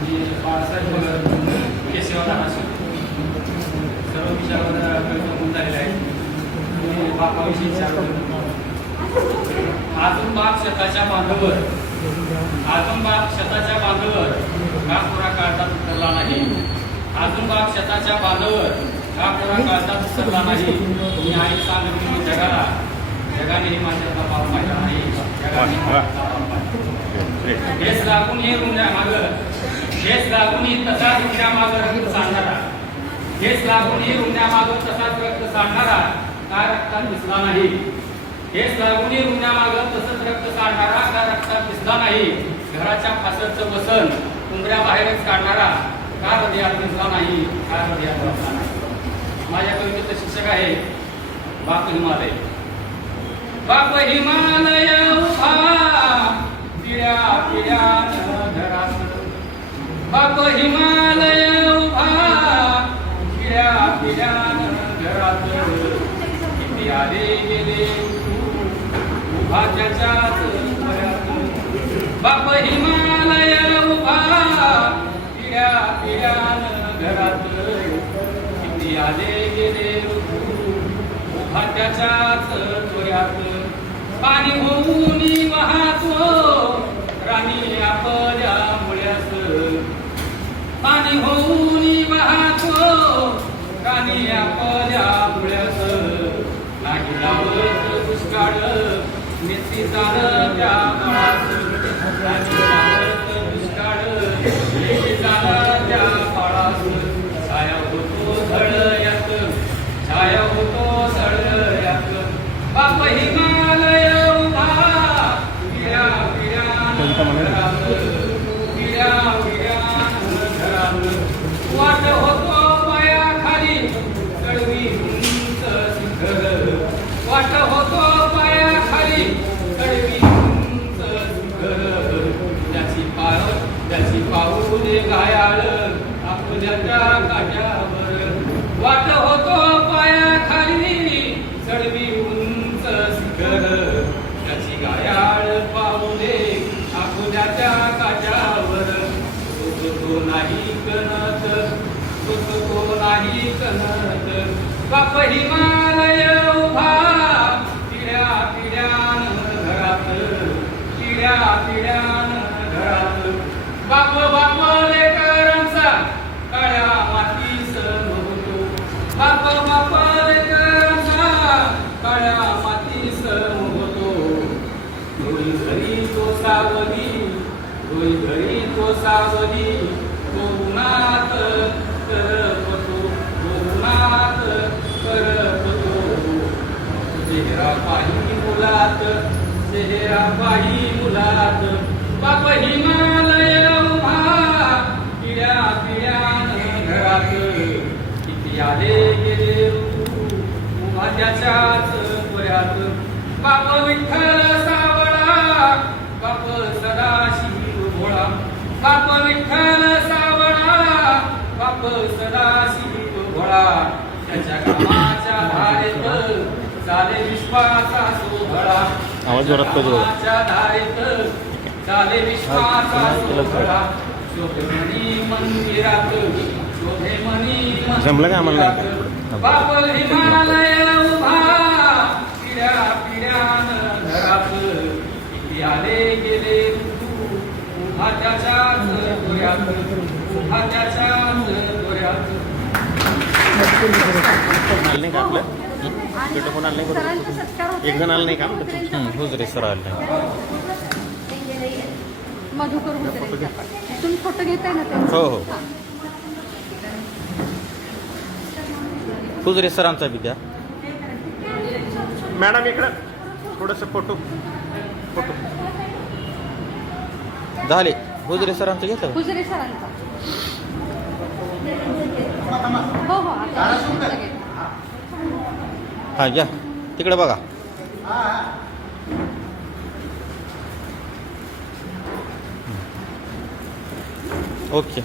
मी बाळासाहेब भगत केशवनाथ धाराशिव सर्व विषयावर कविता झालेला आहे. मी बापाविषयी विचारतो. अजून बाग शेताच्या बांधावर अजून बाग शेताच्या बांधावर का पुरा काळजात उतरला नाही. अजून बाग शेताच्या बांधावर का पुरा काळजात उतरला नाही. मी आई सांगत मी जगाला जगाने माझ्याचा पाव पाहिला नाही. हेच लागून हे रुंद्या मागं हेच लागून ही तसाच रुंद्या मागं रक्त सांडणारा हेच लागून ही रुंद्या मागं तसाच रक्त सांडणारा का रक्तात दिसला नाही. हेच लागून ही रुंद्या मागं तसंच रक्त सांडणारा का रक्तात दिसला नाही. घराच्या फासरचं बसन उंबऱ्या बाहेरच काढणारा का हृदयात दिसला नाही. का हृदयात दिसला नाही. माझ्या कवितेचं शीर्षक आहे बाप हिमालय. बाप हिमालय उभा पिढ्या पिढ्यानं घरात. बाप हिमालय उभा पिढ्या पिढ्यानं घरात. किती आले गेले उभा त्याच्याच घरात. बाप हिमालय उभा पिढ्या पिढ्यानं घरात. किती आले गेले उभा त्याच्याच त्वऱ्यात. पाणी होऊन वाहतो राणी आपल्या मुळ्यास. पाणी होऊन वाहतो राणी आपल्या मुळ्यास. नाही लावत दुष्काळ नेती जाण त्या बाळास. नाही लावत दुष्काळ नेती जाण त्या बाळास. छाया होतो झळयात छाया होतो झळयात. बाप हिमालय उभा पिढ्या पिढ्यानं घरात. पिढ्या पिढ्यानं घरात. वाट होतो पायाखाली कडवी उंच शिखर. वाट होतो पायाखाली कडवी उंच शिखर. त्याची पाऊले घायाळ आपल्याच्या काट्यावर. वाट होतो पायाखाली चढवी उंच शिखर. त्याची घायाळ पाऊले आपल्याच्या काट्यावर. तो नाही कणत तो नाही कणत. बाप हिमालय उभा पिढ्या पिढ्यानं घरात. पिढ्या पिढ्यानं घरात. बाप बाप लेकरांचा काळ्या मातीस होतो. बाप बाप लेकरांचा काळ्या मातीस होतो. डोळी घरी तो सावली डोळी घरी तो सावली. तो उन्हात करपतो तो उन्हात करपतो. चेहरा पाही मुलात चेहरा पाही मुलात. बाप हिमालय उभा पिढ्या पिढ्यानं घरात. किती आले गेले उभा त्याच्याच त्वऱ्यात. बाप विठ्ठल सावळा बाप सदाशिव भोळा. बाप विठ्ठल सावळा बाप सदाशिव भोळा. त्याच्या कामाच्या धारेत चाले विश्वाचा सोहळा. कामाच्या धारेत चाले विश्वाचा सोहळा. शोभेमणी मंदिरात शोभेमणी मंदिरात. बाप हिमालय उभा पिढ्या पिढ्यानं घरात. किती आले गेले उभा त्याच्याच त्वऱ्यात. उभा त्याच्याच त्वऱ्यात. नाही का आपलं कोण आलं नाही बरोबर. एक जण आलं नाही का हो रे सर आलं नाही. मधुकर तुम्ही फोटो घेताय ना. हो हो हुजरे सरांचा विद्या. मॅडम इकडं थोडंसं फोटो फोटो झाले. हुजरे सरांचं घेतलं. हुजरे सरांचा हो हो हां घ्या तिकडे बघा. ओके.